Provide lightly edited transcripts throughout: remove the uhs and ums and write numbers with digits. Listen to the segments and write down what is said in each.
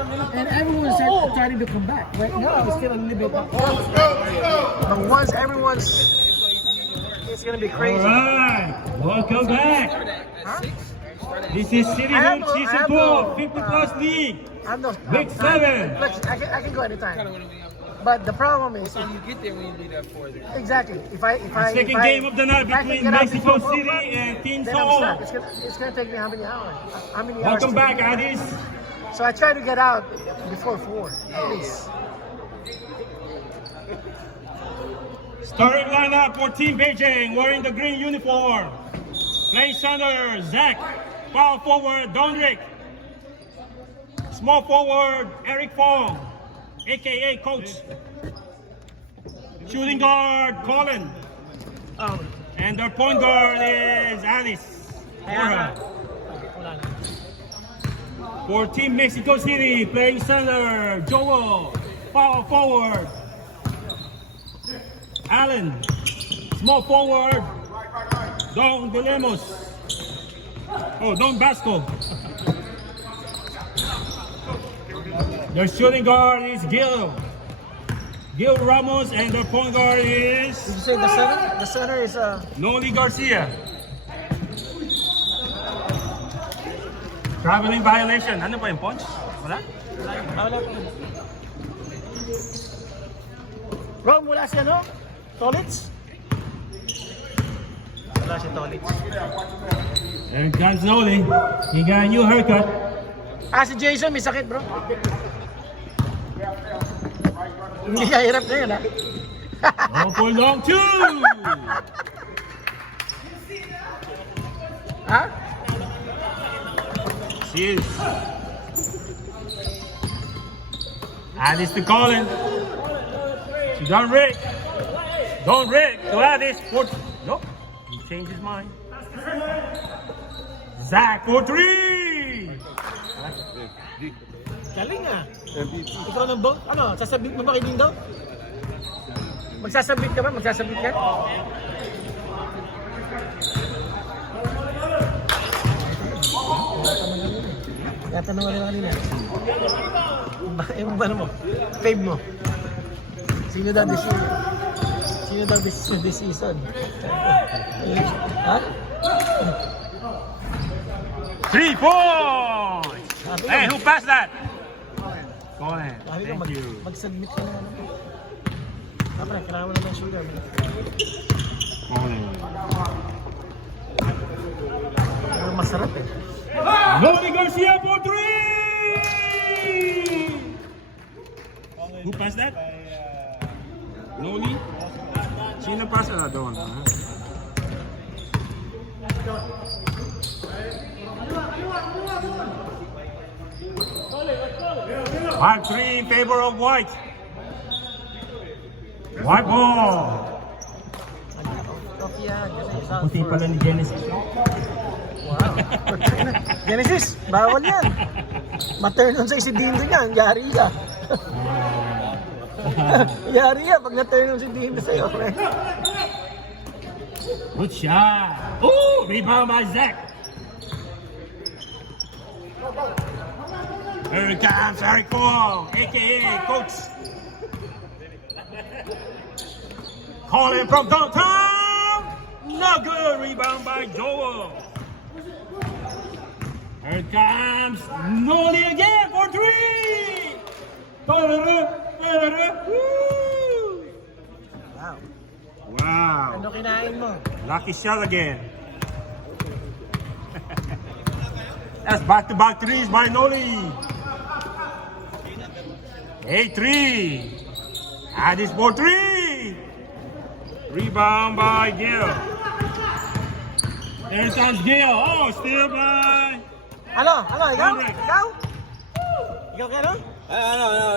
And everyone's starting to come back. Right now, it's still a little bit. But once everyone's, it's gonna be crazy. Alright, welcome back. Huh? This is City Hoop Season 2, 50 Plus League. I'm no. Week 7. I can go anytime. But the problem is, So you get there when you be there for them. exactly. Second game of the night between Mexico City and Team then I'm Seoul. stuck. It's gonna take me how many hours? How many hours? Welcome to back, get there? Addis. So I try to get out before 4, at least. Starting lineup for Team Beijing, wearing the green uniform. Playing center, Zach. Power forward, Dondrik. Small forward, Eric Fong, aka Coach. Shooting guard, Colin. And their point guard is Alice. For Team Mexico City, playing center, Joel. Power forward, Allen. Small forward, Don De Lemos. Oh, Don Basco. Their shooting guard is Gil Ramos, and their point guard is Did you say the center? The center is Noli Garcia. Traveling violation. Ano ba yung punch? Wala? Ron, wala si ano? Tolitz? Wala si Tolitz. There comes Noli. He got a new haircut. Si Jason, may sakit, bro. Hindi ka hirap na yun, ha? Oh, for long two. Ha? Cheers. Alice to Colin. To Don Rick. Don Rick to Alice. Nope. He changed his mind. Zach for 3. Galing, ah. Ikaw nang bang, ano, sasabit mo ba kay Dindo? Magsasabit ka ba? Magsasabit ka? Tatanong ka nila kanina. Yung ano mo? Fave mo? Sino daw this year? Sino daw this season? Ha? 3 points. Hey, who passed that? Colin. Sabi ko, Thank you. mag-submit ka na ano. Kapag kailangan mo na ng sugar. Colin. Pero masarap eh. Noli Garcia for 3. Who passed that? Noli? Sino pasa na doon? 5-3 in favor of White. White ball. Okay yan. Kasi isa. Puti pala ni Genesis. Wow. Genesis, bawal yan. Ma-turn on sa'yo si Dindo niyan. Yari ka. Yari ka pag na-turn on si Dindo sa'yo. Good shot. Ooh, rebound by Zach. Here comes Eric Fong, aka Coach. Calling from downtown. No good. Rebound by Joel. Here comes Noli again for 3. Woo! Wow. Wow. Ano kinain mo? Lucky shot again. That's back-to-back threes by Noli. 8-3. Addis for 3. Rebound by Gil. There comes Gil. Oh, steal by... Ano? Ikaw? Henrik. Ikaw? Ikaw ka no?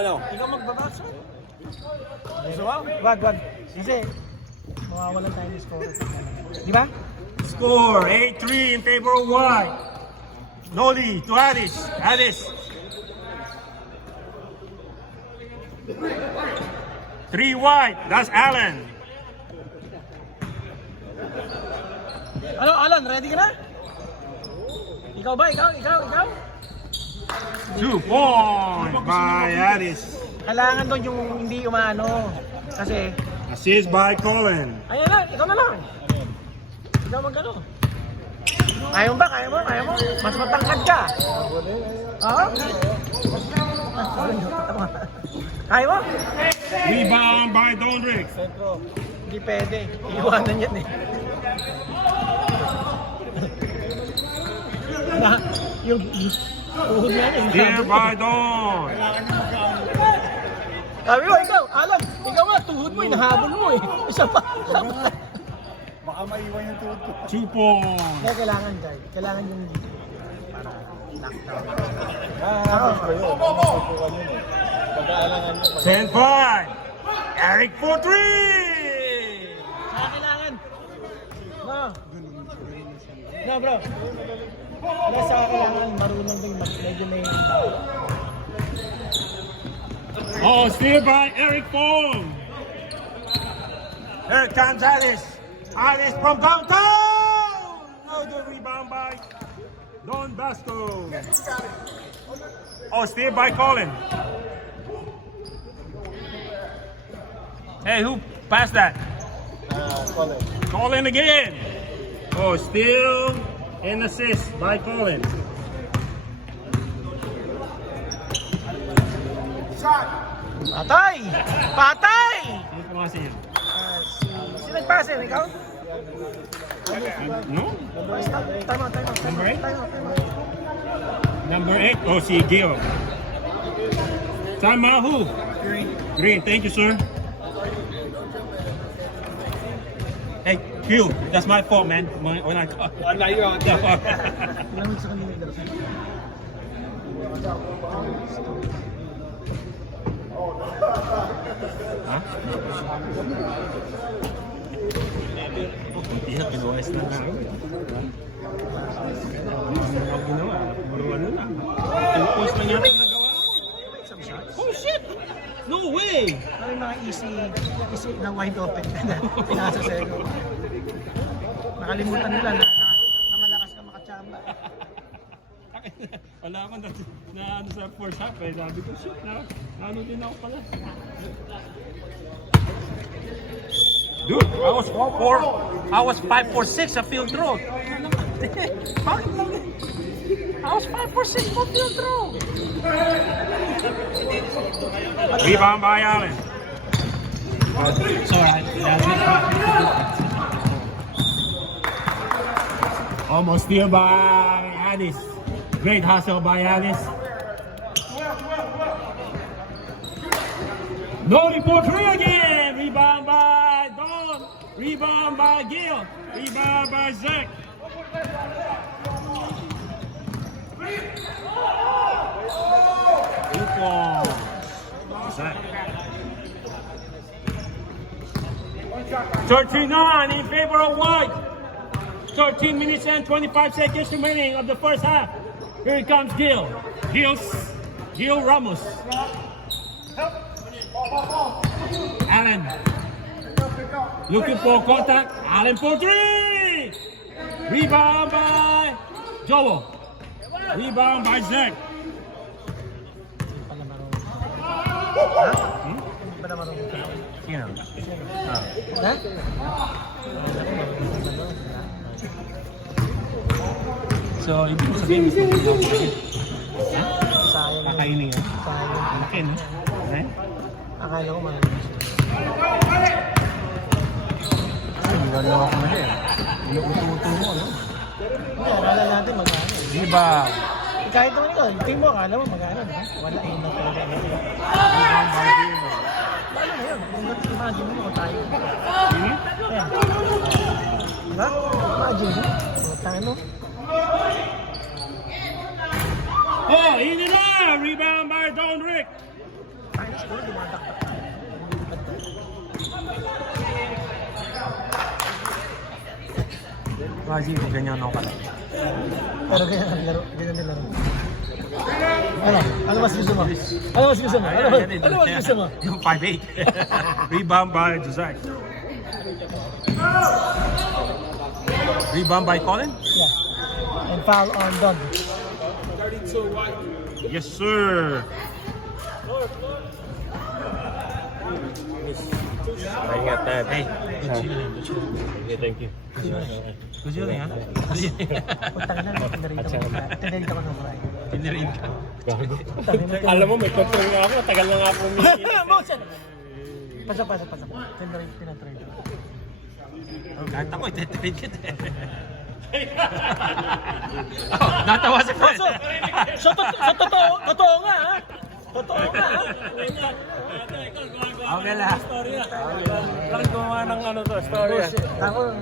No. Ikaw magbabasa? Gusto ko? Wag. Kasi, mawawalan tayo ng score. Di ba? Score 8-3 in favor of White. Noli to Addis. Addis. 3 White. That's Allen. Ano, Alan? Ready ka na? Ikaw ba? Ikaw? 2 points by Addis. Kailangan doon yung hindi umano. Kasi, Assist by Colin. ayan na, ikaw na lang. Ikaw magano. Kaya mo ba? Kaya mo? Kaya mo? Mas matangkad ka. Oo? Kaya mo? Rebound by Donrick. Hindi pwede. Iiwanan yan eh. Yung tuhod na yan. Here by Don. Sabi mo, ikaw nga, tuhod mo, hinahabol mo eh. Isa pa. Baka maiwan yung tuhod ko. 2 points. Kaya kailangan guard. Kailangan yung para lockdown. Hahabol ko yun. Susubukan yun eh. Pag-aalangan nyo. 10-5. Eric for 3. Kaya kailangan. No. No bro. Kaya sa kailangan marunong din medyo may... Oh, steal by Eric Fong. Here comes Alice. Alice from downtown. No, the rebound by Don Basco. Oh, steal by Colin. Hey, who passed that? Colin. Colin again. Oh, steal and assist by Colin. Patay! Patay! Sino pumasa yun? Sino nagpasa yun? Ikaw? No? Time out. Number eight? Time out. Number 8. Oh, si Gil. Time out who? Green. Thank you, sir. Hey, Q. That's my fault, man. When I... Now you're on. Ilang sa kanina dalawa? Ha? Hindi na, kinuwes na nga. Hindi na ginawa. Puro ano na. Post na yata nagawa ko. Oh, shit! No way! Ano yung mga easy na wide open na nasa sego? Nakalimutan nila na malakas ka makachamba. Wala ako na ano sa first half eh. Sabi ko, shit na. Ano din ako pala. Dude, I was 5 for 6 sa field throw. Bakit lang? I was 5 for 6 sa field throw. Rebound by Allen. It's alright. Almost steal by Addis. Great hustle by Addis. Noli for 3 again. Rebound by Don. Rebound by Gil. Rebound by Zach. Good ball. Zach. 39 in favor of White. 13 minutes and 25 seconds remaining of the first half. Here comes Gil. Gil Ramos. Allen. Looking for contact. Allen for 3. Rebound by Joel. Rebound by Zach. Hindi pa na marunong ka. Sino? Ha? So, ibig sabihin, gusto ko lang. Sayang. Kakainin yan. Sayang. Laki, no? Okay? Akala ko marunong siya. Hindi ba naman ako na eh. Inuuto mo, ano? Hindi, akala natin mag-ano. Di ba? Kahit naman ikaw, yung team mo, akala mo mag-ano, di ba? Wala eh, na talaga. Paano na yun? Kung imagine mo kung tayo. Hmm? Ayan. Diba? Imagine mo. Tayo mo. Oh, in and out! Rebound by Don Rick. Tayo na siguro, dumadaktak. Kasi ganyan ako pala. Pero ganyan ang laro. Ganyan din laro. Ano? Ano mas gusto mo? Ano mas gusto mo? Ano mas gusto mo? Yung 5'8". Rebound by Josiah. Rebound by Colin? Yeah. And foul on Don. Yes, sir. Ingat na. Hey, good shooting. Good shooting. Okay, thank you. Good shooting, ha? Punta ka na, tinarita ko ng Friday. Pinirin ka. Gago. Alam mo, may control nga ako. Tagal na nga ako Motion! Pasa. Tinatrade ko. Oh, kahit ako, ititrade kita eh. Oh, natawa si Fred. So, totoo nga, ha? Totoo nga, ha? Okay lang. Bakit gumawa ng ano to, story? Ako,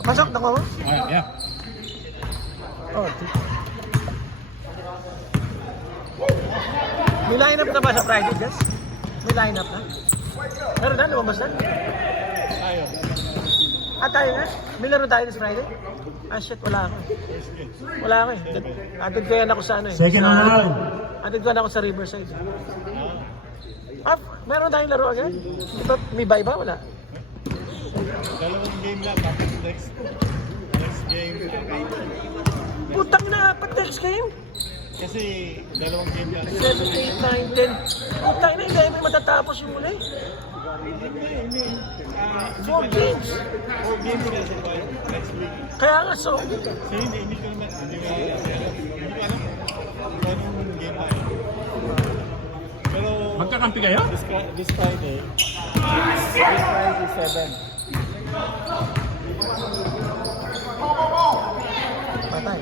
pasok, nakuha mo? Yeah. Oh, may line-up na ba sa Friday, Jess? May line-up na? Meron na, lumabas na? Tayo. Tayo na? May laro tayo this Friday? Shit, wala ako. Wala ako eh. Atid ko yan ako sa ano eh. Second Sa- round. Atid ko yan ako sa Riverside. Meron tayong laro agad? Di ba, may bye ba? Wala. Dalawang game lang. Tapos next game. Putang na, apat next game? Kasi dalawang game lang. 7, 8, 9, 10. Putang na, hindi may matatapos yung muli. 4 games. 4 games na sa next week. Kaya nga, so, So hindi ko naman, hindi ko alam kung anong game tayo. Pero Magkakampi kayo? this Friday 7. patay.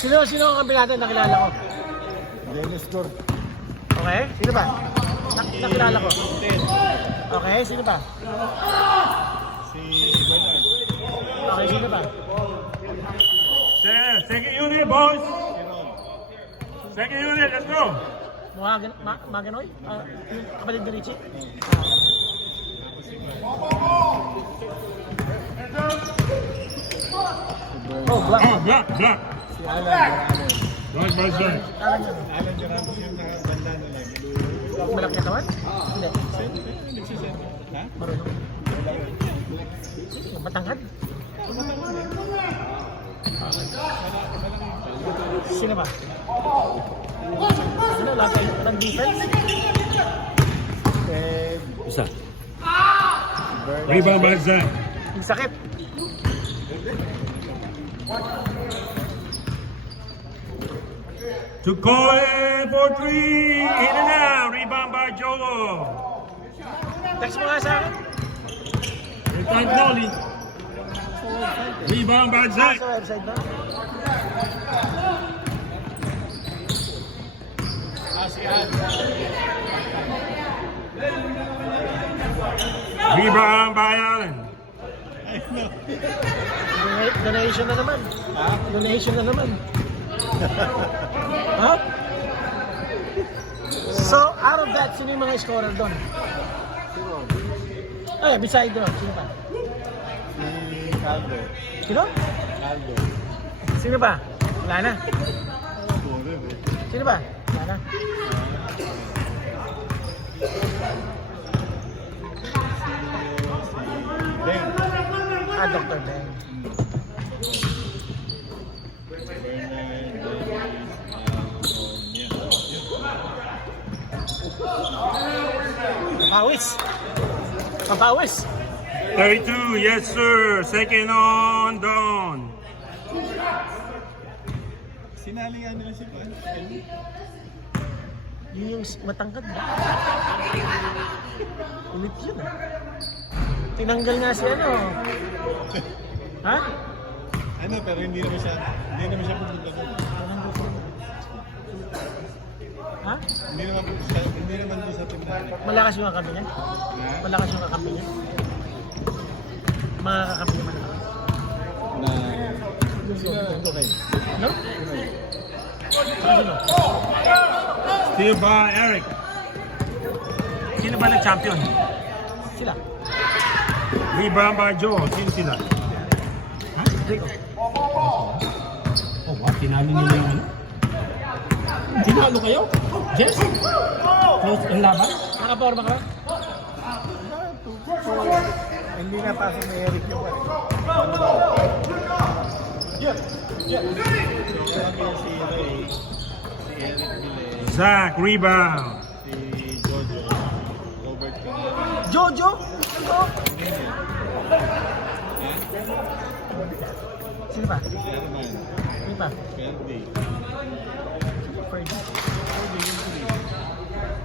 Sino ang kampi natin nakilala ko? Dennis Gord. Okay, sino ba? Nakilala ko. Okay, sino ba? Si Bernard. Okay, sino ba? Sir, second unit, boys. Second unit, let's go. Maganoy? Yung kapatid ni Richie? Oh, black. Oh, black. Si Alan Gerano. Right by side. Alam niyo. Alan Gerano yung nakabanda na lang. Malaki katawan? Hindi. Nagsisend. Ha? Marunong. Matangkad? Sino ba? Sino? Lagay ng defense? Ted. Isa. Bernard. Rebound by Zach. Yung sakit. To call it for three. In and out. Rebound by Jolo. Text mo nga sa akin. Return Nolly. Rebound by Zach. Sa website ba? Si Alan. Rebound by Allen. Donation na naman. Ha? Donation na naman. Ha? So, out of that, sino yung mga scorer doon? Ay, beside doon. Sino pa? Si Caldo. Sino? Caldo. Sino pa? Wala na. Puro eh. Sino pa? Wala na. Ben. Dr. Ben. Papawis. Papawis. 32, yes sir. Second on down. Sinalingan nila si Pan. Yun yung matangkad ba? Ulit yun ah. Tinanggal nga si ano. Ha? Ano, pero hindi naman siya pupunta doon. Ha? Hindi naman doon sa team natin. Malakas yung kakampi niya? Malakas yung kakampi niya? Mga kakampi naman ako. Na, sino kayo? No? Sino? Still by Eric. Sino ba nag-champion? Sila. Rebound by Joe. Sino sila? Rico. Oh, what? Tinalo nila yung ano? Tinalo kayo? Yes? Close ang laban? Nakaporma ka ba? Hindi na pasok ni Eric yung ano. Sabi si Ray, si Eric Mille, Zach, rebound. si Jojo, Robert Canela. Jojo? Ito? Sino pa? Sherman, Sino pa? Ferdy, Fergie.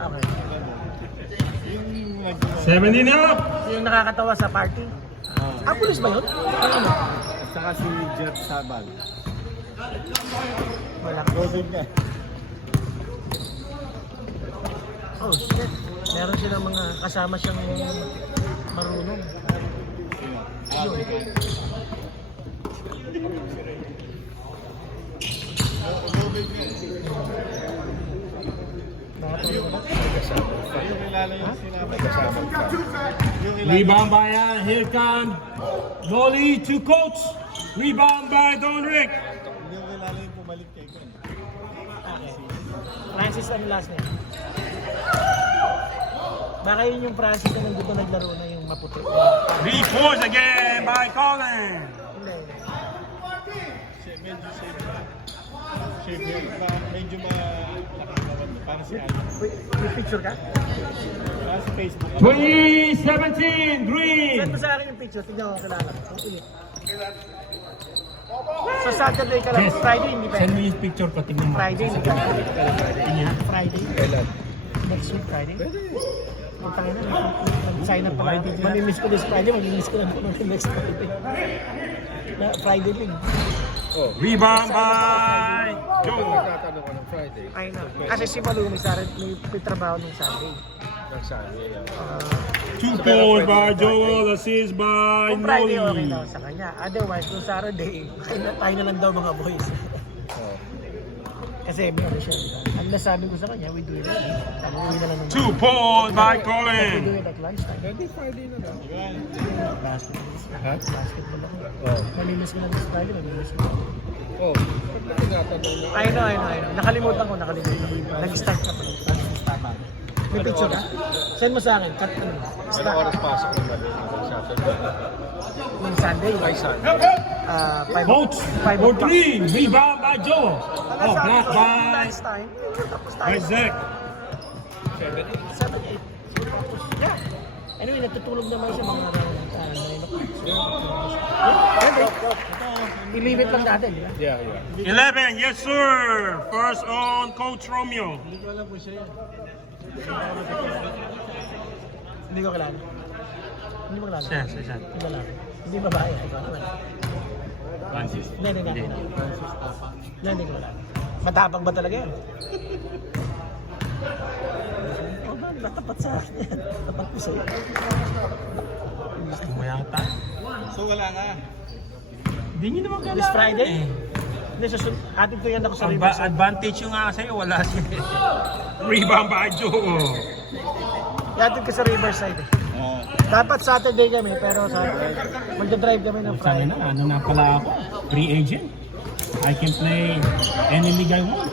Okay. yung nag- 17 up. Yung nakakatawa sa party. Pulis ba yun? Ano? At saka si Jeff Sabag. Wala. Robin ka. Oh shit. Meron silang mga kasama siyang marunong. Yun. Yung kilala yung sinabi kasama. Yung kilala Rebound by Ann. Here comes Noli to coach. Rebound by Donrick. yung kilala yung pumalik kay Gwen. Francis ano last name? Baka yun yung Francis na nandito naglaro na yung maputi. 3 points again by Colin. Hindi. Medyo shape hair. Medyo nakakawan. Para si Alan. May picture ka? Para sa Facebook. 2017 Green. Send mo sa akin yung picture, tignan ko kilala. Ang ulit. Sa Saturday ka lang, Yes. Friday hindi pa. Send me his picture ko. Tingnan mo. Friday hindi ka. Friday. Kailan? Next week Friday. Punta ka na. Nag-sign up pala. Mamimiss ko this Friday, mamimiss ko na po ng next Friday. Na Friday din. Rebound by Joe. Nagtatanong ko ng Friday. I know. Kasi si Malu may trabaho nung Sunday. Nagsabi. 2 points by Joel. Assist by Kung Friday okay Noli. daw sa kanya. Otherwise, kung Saturday, tayo na lang daw mga boys. Kasi meron siya. Ang nasabi ko sa kanya, we do it. Uwi na lang ng 2 points by we do Colin. it at lunchtime. Pwede Friday na lang. Basketball. Ha? Basketball ako. Oo. Mamimiss ko na this Friday, mamimiss ko. Oh, tinatanong na. I know. Nakalimutan ko. Nag-start ka pa. May picture ka? Send mo sa akin. Cut ano. Ano oras pasok ng gabi ng Saturday? Nung Sunday. By Sunday. Coach for 3. Rebound by Joe. Oh, block by Lunchtime. Tapos tayo. Zach. 7, 8. Yeah. Anyway, natutulog naman siya mga around 9 o'clock. I-limit lang natin, di ba? Yeah. 11. Yes, sir. First on Coach Romeo. Hindi ko alam po siya yan. Hindi ko kilala. Hindi mo kilala? Siya. Hindi lalaki. Hindi babae. Ikaw naman. Francis. Hindi ko kilala. Hindi ko kilala. Matapang ba talaga yan? Oh, ba? Natapat sa akin yan. Tapat ko sa'yo. Gusto mo yata? So wala nga. Hindi nyo naman kailangan. This Friday? eh. Hindi, atin ko yan ako sa Ang Riverside. advantage yung nga sa'yo, wala siya. Rebound by Joe. Atin ko sa Riverside. Dapat Saturday kami, pero magdadrive kami ng Sabi Friday. na, ano na pala ako? Free agent. I can play any league I want.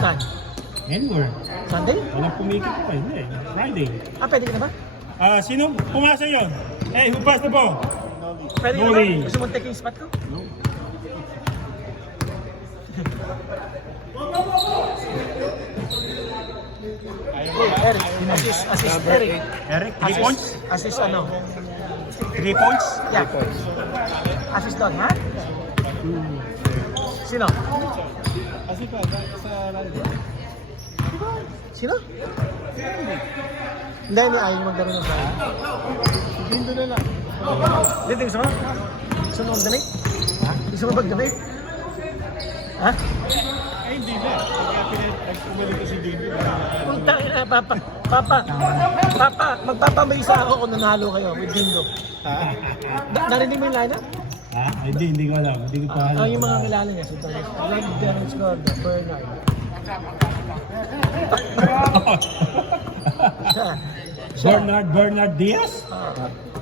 Saan? Anywhere. Sunday? Walang pumikit ko eh. Hindi. Friday. Pwede ka na ba? Sino pumasa yun? Hey, who passed the ball? Pwede ka na ba? Noli. Gusto mong take yung spot ko? Eric, assist Eric. Eric, 3 points? Assist ano? 3 points? Yeah. Assist doon, ha? Sino? Kasi pa, sa radio. Sino? Hindi, ayaw maglaro ng Friday. Bindo na lang. Hindi, gusto mo? Gusto mo mag-donate? Ha? Gusto mo mag-donate? Ha? Ay, hindi na. Kaya nag-umalik ko si Bindo. Punta na, Papa, magpapamisa ako kung nanalo kayo with Dindo. Narinig mo yung lineup? Hindi ko alam. Hindi ko pa alam. Yung mga kilala niya, si Torres. Like Terence Gordon, Bernard. Siya. Bernard Diaz?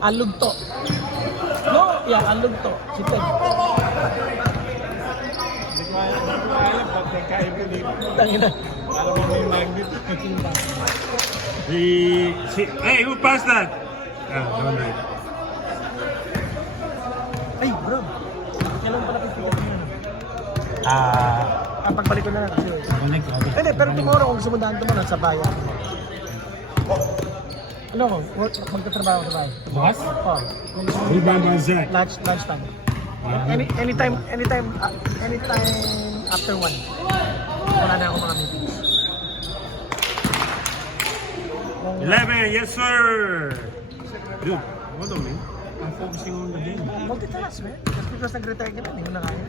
Alugto. No, yeah, Alugto. Si Ted. Hindi ko alam pag nagkain ko dito. Tangina. Alam mo yung magnet. Hey, who passed that? Donrick. nun. Kailan pala pagpipitan mo nun? Pagbalik ko na lang kasi. Balik. Hindi, pero tomorrow kung gusto mo daan tomorrow sa bayan. Ano ko? Magtatrabaho sa bayan. Bukas? Oo. Kung gusto mo lunchtime. Anytime after 1. Wala na ako mga meetings. 11, yes sir! Dude, hold on man. I'm focusing on the game. Multitask, man. Just because nag-retire ka na, hindi mo na kaya.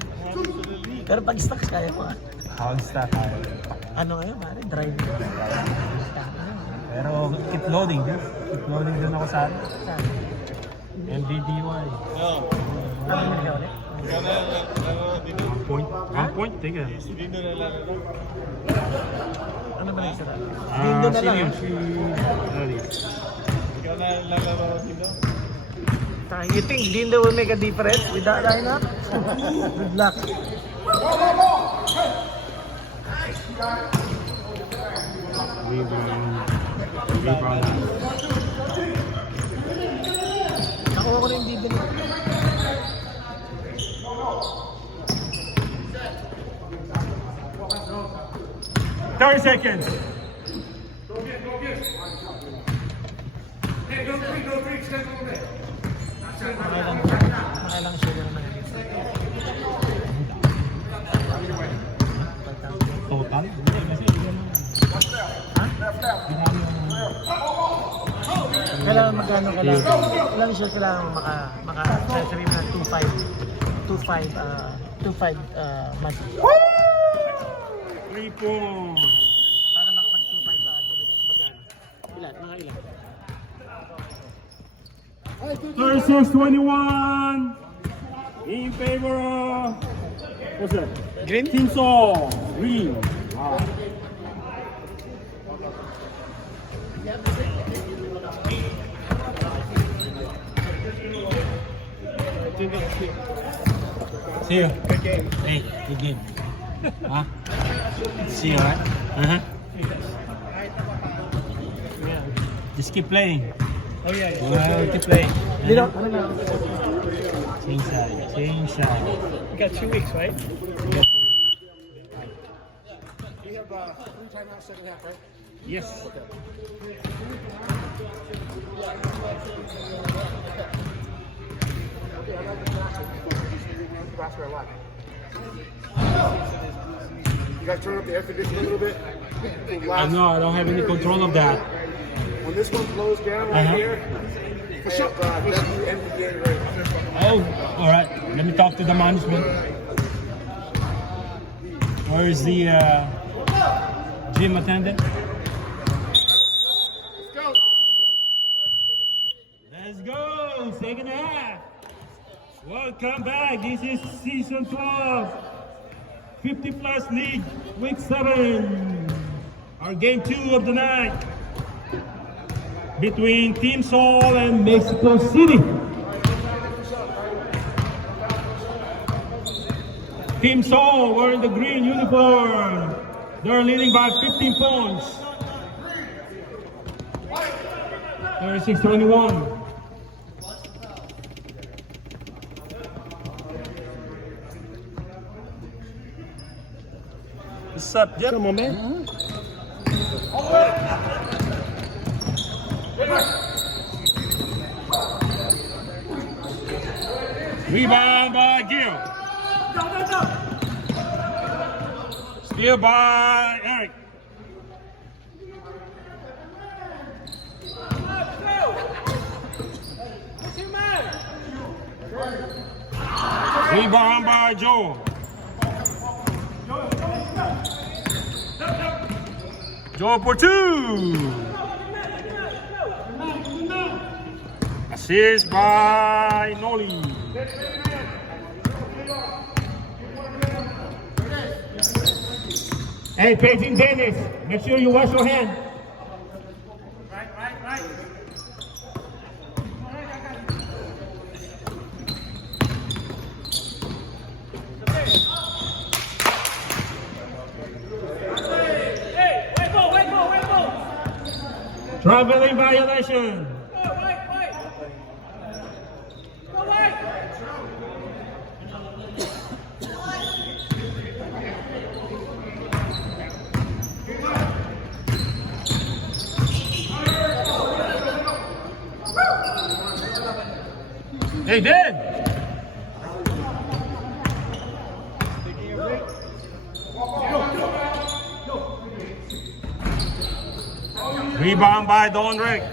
Pero pag stocks, kaya mo. How is that? Ano ngayon, pare? Drive. Pero keep loading. Keep loading din ako sa MVDY. Oo. Ano yung niya ulit? Sana laro dito. 1 point? Teka. Dito na laro. Ano ba nagsa? Lindo na lang. Ikaw na lalaro dito. You think Lindo will make a difference with that lineup? Good luck. Nakuha ko na yung Lindo nito. Thirty seconds. Makailang share na yun. Total? Kailangan magkano kailangan? Ilang share kailangan maka-sabi na 2.5 monthly. 3 points. Para makapag 2.5 magkano? Ilan? Mga ilan? 36-21 in favor of what's that? Green? Team Soul. Green. Wow. See you. Hey, good game. Huh? See you, right? Uh-huh. Just keep playing. Oh yeah. Well, keep playing. Dino, ano na? Change side. Change side. You got 2 weeks, right? We have 3 timeouts second half, right? Yes. You guys turn up the air conditioning a little bit. I know, I don't have any control of that. When this one blows down right Uh-huh. here, for sure, that's the end of the game right Oh, all right. Let me talk to the management. Where is the gym attendant? Let's go. Second half. Welcome back. This is season 12. 50 plus league, week 7. Our game 2 of the night. Between Team Soul and Mexico City. Team Soul wearing the green uniform. They're leading by 15 points. 36-21. What's up, Jeff? Come on, man. Rebound by Gil. Steal by Eric. Rebound by Joe. Joe for 2. Assist by Noli. Hey, Paging Dennis, make sure you wash your hands. Traveling violation. Hey, Dan! Rebound by Don Rick.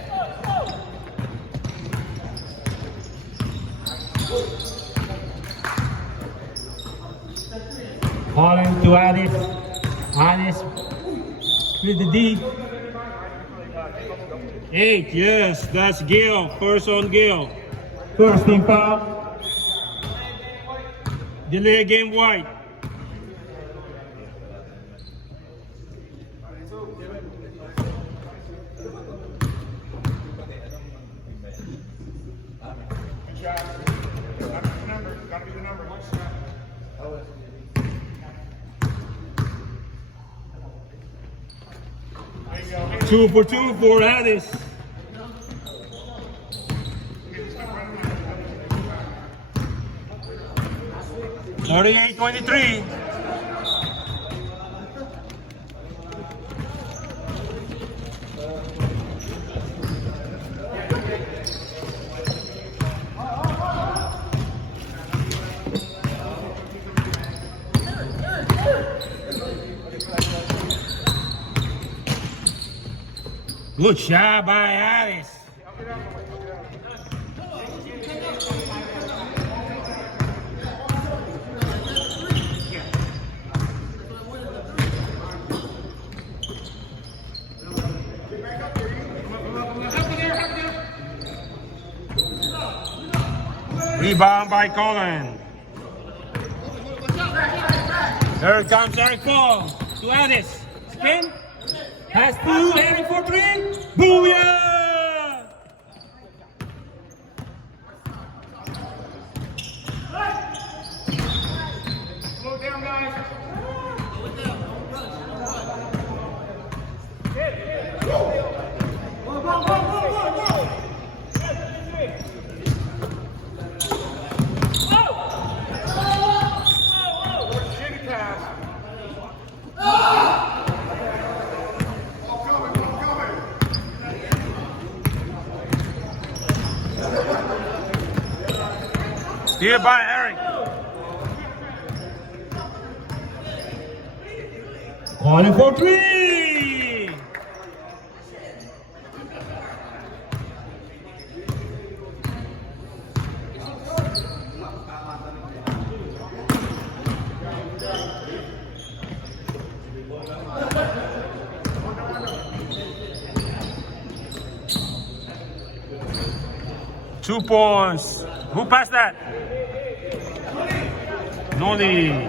Calling to Addis. Addis with the D. 8, yes, that's Gil. First on Gil. First team foul. Delay game white. Gotta be the number. 2 for 2 for Addis. Thirty-eight, 23. Good shot by Addis. Rebound by Colin. Here comes Eric Paul to Addis. Spin. Has two, heading for three. Booyah! Slow down, guys. Shitty pass. Steal by Eric. Calling for three. Two points. Who passed that? Noli.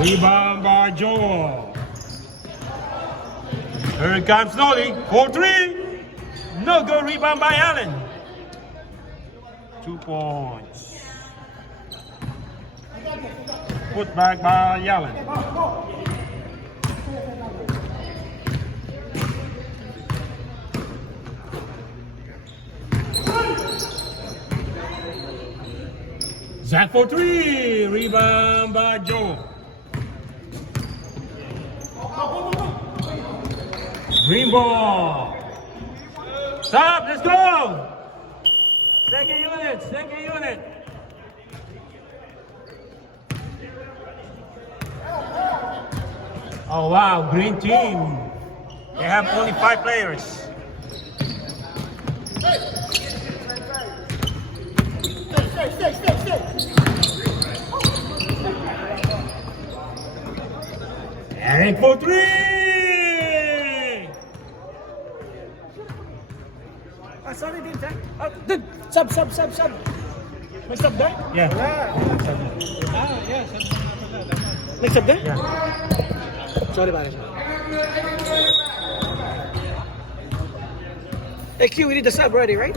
Rebound by Joel. Here it comes Noli. 4-3. No good. Rebound by Allen. 2 points. Put back by Allen. Zach for 3. Rebound by Joel. Green ball. Stop, let's go. Second unit. Oh wow, green team. They have only 5 players. Eric for 3. Sorry, did that? Dude, sub. May sub there? Yeah. May sub there? Yeah. Sorry, pare. Hey, Q, we need the sub already, right?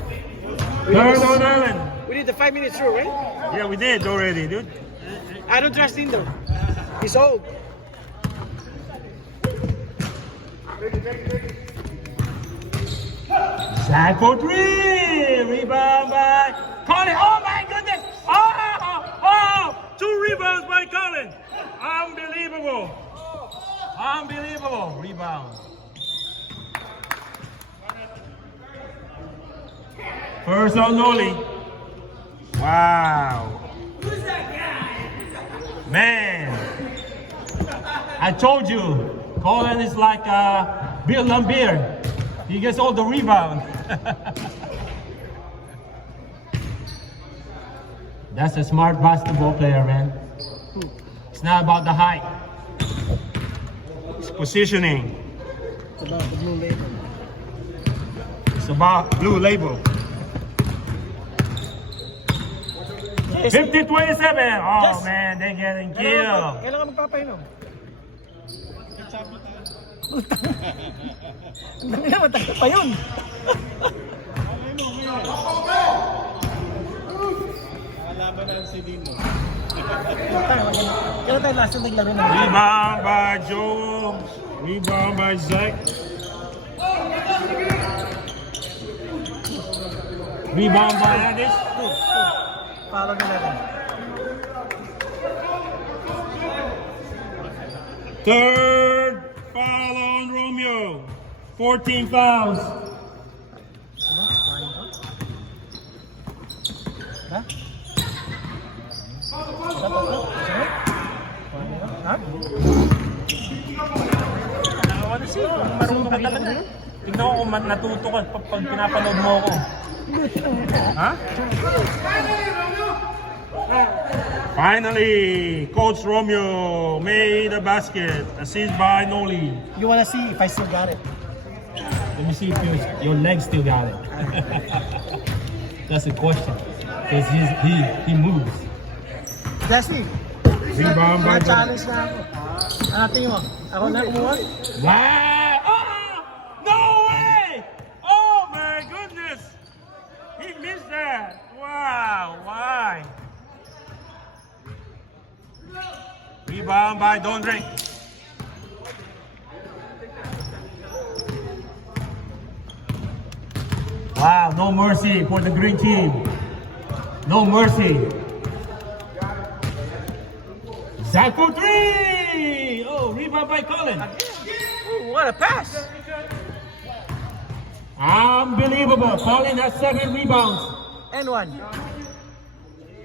Third on Allen. We need the 5 minutes rule, right? Yeah, we did already, dude. I don't trust him though. He's old. Zach for three. Rebound by Colin. Oh my goodness. Oh, 2 rebounds by Colin. Unbelievable. Unbelievable rebound. First on Noli. Wow. Who's that guy? Man. I told you, Colin is like Bill Lambier. He gets all the rebound. That's a smart basketball player, man. It's not about the height. It's positioning. It's about the blue label. It's about blue label. 50-27. Oh Yes. man, they're getting killed. Kailan ka magpapainom? Hindi na matagal pa yun. Nakalaban na si Dino. Kailan tayo last yung naglaro ng Rebound by Joel. Rebound by Zach. Rebound by Addis. Follow na natin. Third foul on Romeo. 14 fouls. Ha? Ha? I wanna see kung marunong ka talaga. Tignan ko kung natuto ka pag pinapanood mo ako. Ha? Finally, Coach Romeo made a basket. Assist by Noli. You wanna see if I still got it? Let me see if your legs still got it. That's the question. Because he moves. Jesse, Rebound by challenge na ako. Ano tingin mo? Ako na kumuha? Wow! Oh! No way! Oh my goodness! He missed that. Wow! Why? Rebound by Dondre. Wow! No mercy for the green team. No mercy. Zach for three! Oh, rebound by Colin. Ooh, what a pass! Unbelievable. Colin has 7 rebounds. And one.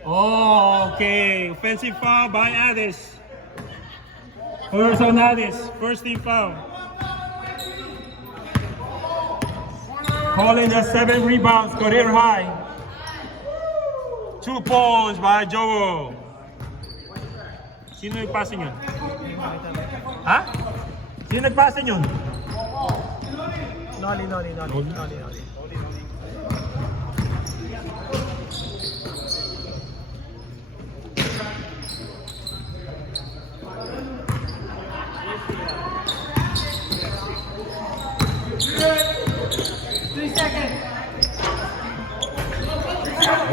Oh, okay. Offensive foul by Addis. First on Addis. First team foul. Colin has 7 rebounds. Career high. 2 points by Joel. Sino nagpasa yun? Ha? Sino nagpasa yun? Noli.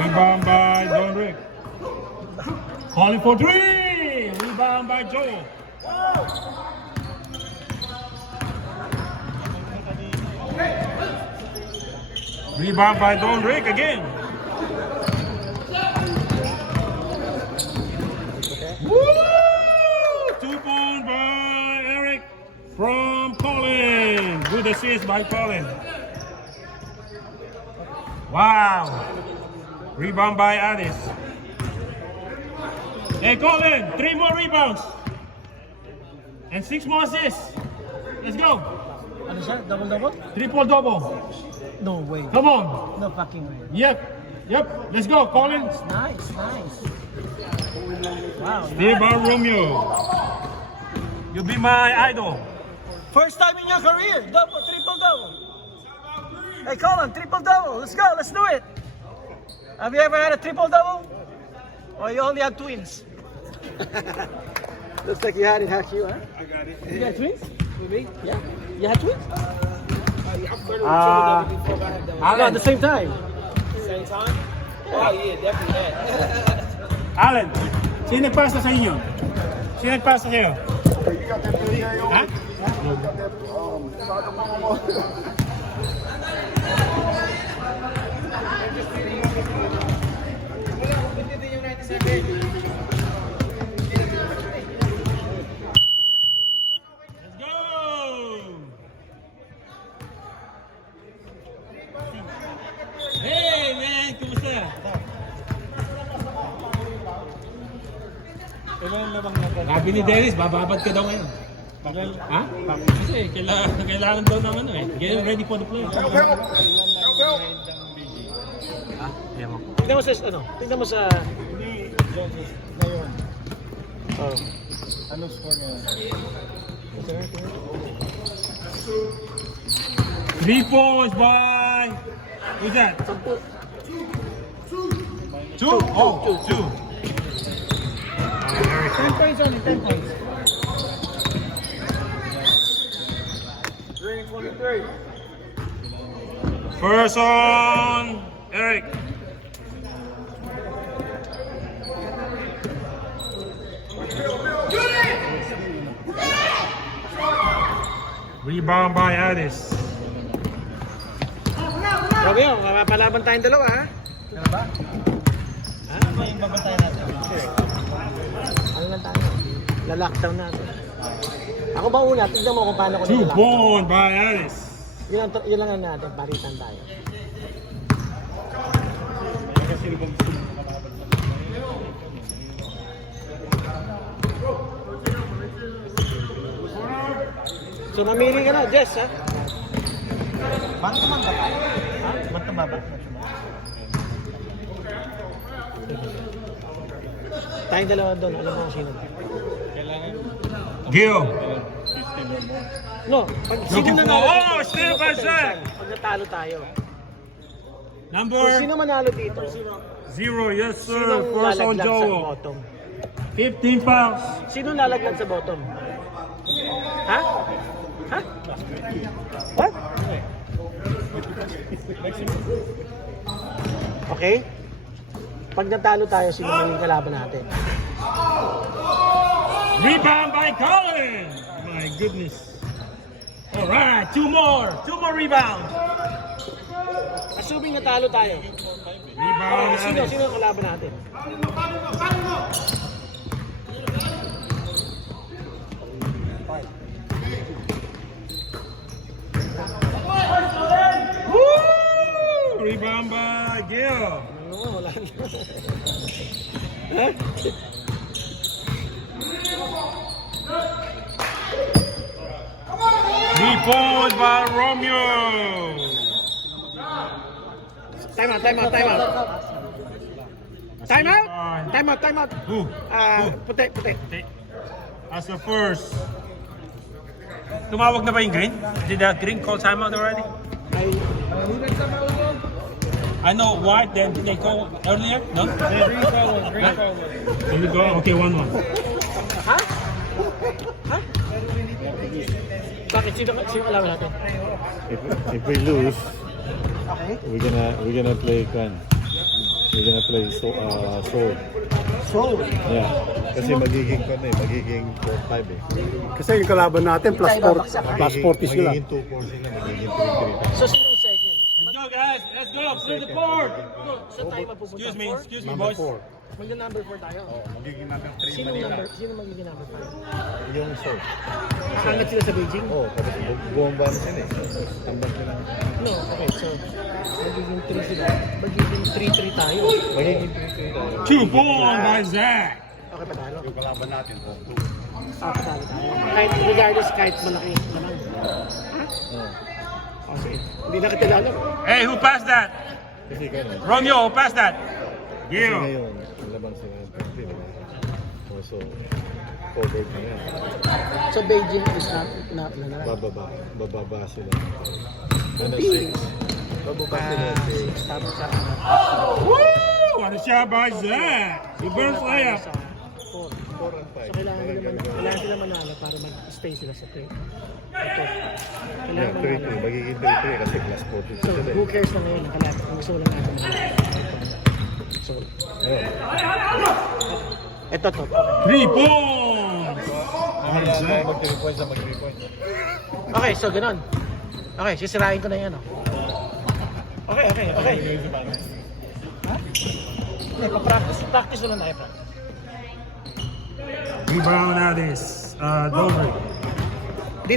Rebound by Don Rick. Calling for 3. Rebound by Joel. Rebound by Don Rick again. Woo! 2 points by Eric from Colin. Good assist by Colin. Wow. Rebound by Addis. Hey Colin, 3 more rebounds. And 6 more assists. Let's go. Ano siya? Double-double? Triple-double. No way. Come on. No fucking way. Yep. Let's go, Colin. Nice. Wow. Steve Romeo. You be my idol. First time in your career, triple-double. Hey Colin, triple-double. Let's go, let's do it. Have you ever had a triple-double? Or you only have twins? Looks like you had it, Haku, huh? I got it. You got twins? With me? Yeah. You had twins? No, at the same time. Same time? Oh yeah, definitely that. Alan, Sino nagpasa sa inyo? Sino nagpasa sa'yo? Ha? Let's go! Hey man, kumusta? Sabi ni Dennis, bababad ka daw ngayon. Ha? Kasi kailangan daw ng ano eh. Get ready for the play. Tingnan mo sa ano? Tingnan mo sa Hindi, ngayon. oh. Ano score ngayon? 3 points by... Who's that? 2? Oh, 2. 10 points only, 10 points. First on Eric. Rebound by Addis. Romeo, mapapalaban tayong dalawa ha? Ano ba? Ha? Ano yung babantayan natin? Ano lang tayo? La-lockdown natin. Ako ba una? Tignan mo kung paano ko 2 nila-lockdown. points by Addis. Yun lang ang natin, paritan tayo. Kasi gusto mo makalaban sa So mamili ka na, Jess ha? Banto man ba tayo? Ha? Banto ba ba? Tayong dalawa doon, alam mo kung sino. Kailangan Gil. 15 or more. No, pag sino Looking nanalo for- dito, oh, still by Zach. pag natalo tayo. Number Kung sino manalo dito, 0. Yes sir. sinong First on lalaglag sa Joe. bottom? 15 fouls. Sino lalaglag sa bottom? Ha? Ha? What? Okay? Pag natalo tayo, sino maging kalaban natin? Rebound by Colin. My goodness. All right, 2 more. 2 more rebounds. Assuming natalo tayo. Rebound. Sino Addis. ang kalaban natin? Woo! Rebound by Gil. Oo, wala na. Ha? Three points by Romeo. Time out, time out, time out. Time out? Time out, time out. Who? Puti, puti. As the first. Tumawag na ba yung green? Did the green call timeout already? Ay, I know white, then did they call earlier? No? Green forward, green forward. Here we go. Okay, 1-1. ha? Ha? Bakit? Sino kalaban natin? If we lose, Okay. we're gonna play Kwan. We're gonna play sword. So, Yeah. Kasi magiging Kwan magiging 4-5 eh. Kasi yung kalaban natin plus Tayo 4 babaksak. plus 40 sila. Magiging 2-4 sila, magiging 3-3. so sinong second? Let's go, guys. Let's go. Flip the board. Saan tayo mapupunta? Excuse me, 4? excuse me, Number boys. 4, Magna-number 4 tayo. Magiging number 3 Sino magiging number 4? yung sword. Aangat sila sa Beijing? Oh, tapos bomba na sila eh. Tambak nila. No, okay. So, magiging 3 sila. Magiging 3-3 tayo. Magiging 3-3 tayo. 2 points by Zach. Okay, patalo. Yung kalaban natin, Patalo tayo. Kahit, regardless, kahit malaki naman. Oh. Okay. Hindi na kita lalo. Hey, who passed that? Kasi ganun. Romeo, who passed that? Kasi Gil. ngayon, laban sila ng 3 Also, covered na yan. So, Beijing is not Bababa sila. Ano, Philippines. 6. Bababa sila 6. Tapos sa Woo! What a shot by Zach. Reverse layup. 4. 4 and 5. So, kailangan sila manalo para mag-stay sila sa 3. Ito. Yeah, Kailangan 3-3. manalo. Magiging 3-3 kasi plus 40 So, sila. who cares na ngayon? Nakalapit. Ang gusto lang natin. So, Ayun. Ito to. 3 points. Mag-3 points na mag-3 points. Okay, so ganun. Okay, sisirain ko na yan, oh. Okay. Ha? Hindi, practice ko lang tayo, practice. Rebound Alice. Dover. Di.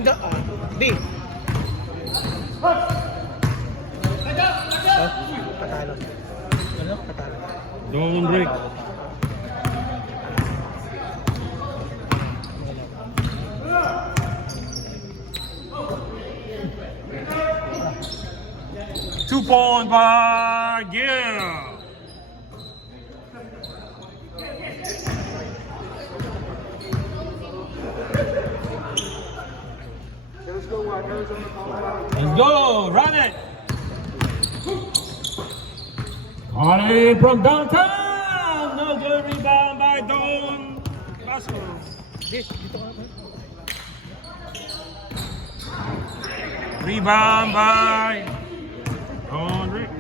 Patalo. Ano? Patalo. Dolan break. Two-point by Gil. Let's go, run it. On it from downtown. No good rebound by Don Vasquez. Dito ka. Rebound by Don Rick.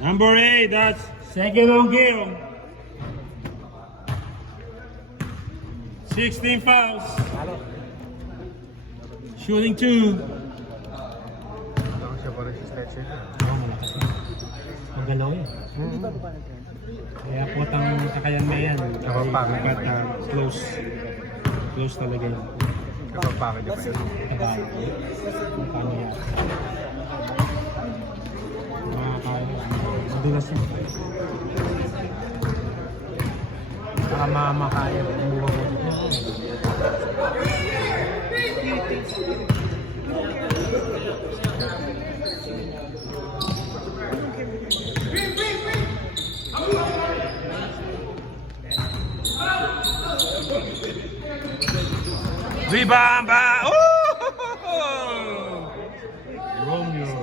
Number 8, that's second on Gil. 16 fouls. Shooting 2. Siya pa rin si Stetcher. Magalaw yun. Kaya putang kakayan na yan. Kapapangit Kat naman. close talaga yun. Kapag bakit di ba yun? Tagal. Paano yan? Makakaya. Madulas yun. Baka mamakaya. Buha ko. Rebound by Romeo.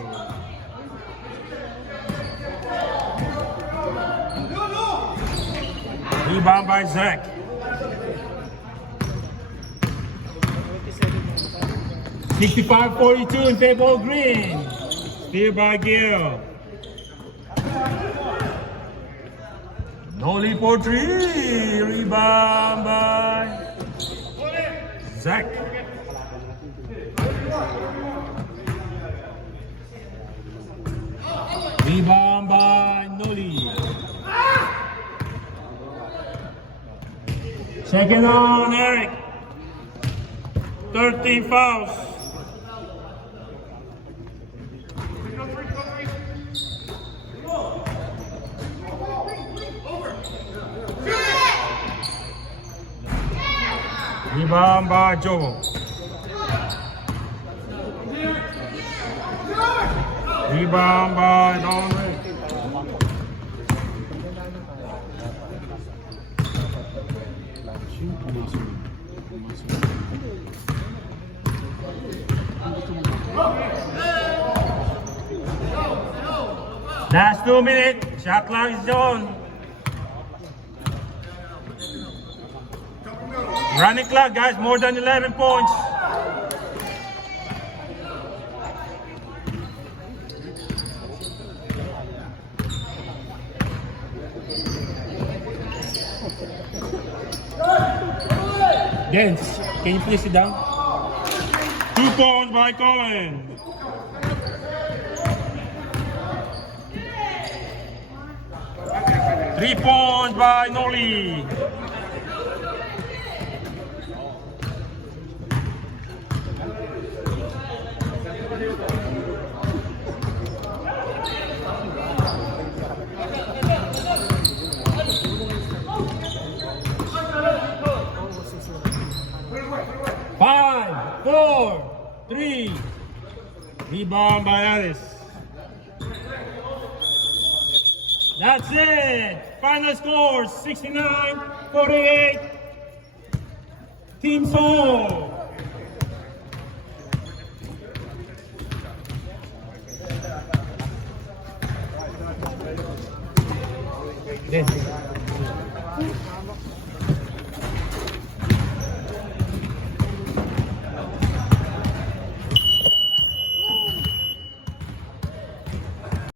Rebound by Zach. $65-42 in favor of Green. Steal by Gil. Nolly for 3. Rebound by Zach. Rebound by Nolly. Second on Eric. 13 fouls. Rebound by Joe. Rebound by Donovan. Last 2 minutes. Shot clock is on. Running clock, guys. More than 11 points. Dance, can you please sit down? 2 points by Colin. Three points by Nolly. Five, four, three. Rebound by Alice. That's it. Final score 69-48. Team Seoul. Sige.